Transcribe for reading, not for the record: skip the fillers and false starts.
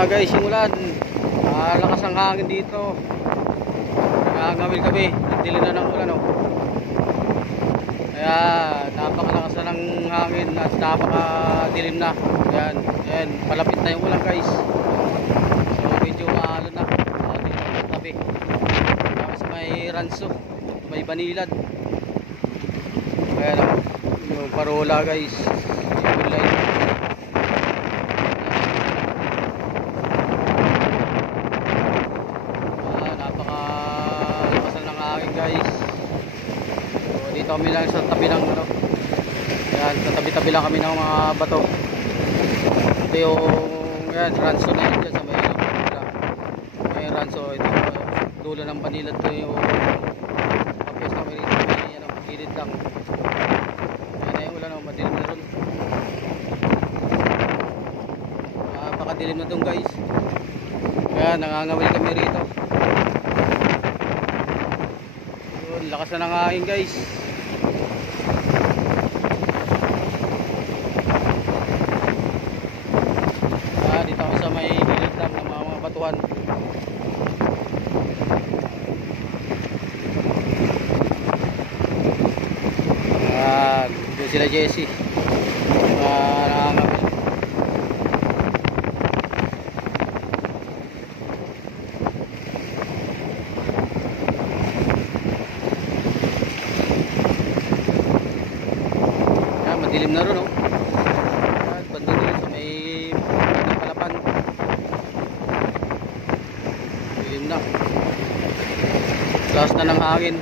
na guys yung ulan. Lakas ang hangin dito. Nangangawil kami. Nagdilim na ng ulan oh. Kaya napakalakas na ng hangin at napakadilim na. Yan, yan, palapit na yung ulan guys. So medyo maalo na. Dito sa tabi. Tapos may ranso, may banilad. Kaya lang yung parola guys. Yung light. Guys, so dito kami lang sa tabi ng ano, yan, sa tabi-tabi lang kami ng mga bato. Ito yung yan, ranso na yun dyan sa may ranso. Ito dulo ng banilad ko yung kapis na may yan ang gilid lang. Yan na yung ulan, madilim na ron. Napakadilim na dun guys. Kaya nangangawil kami rito. Lakas na ng hangin guys. Dito ako sa may gilid lang ng mga batuhan. Dito sila Jessie. Nakangawil. Dilim na ron oh. At banda doon sa may palapan. Dilim na. Lakas na ng hangin.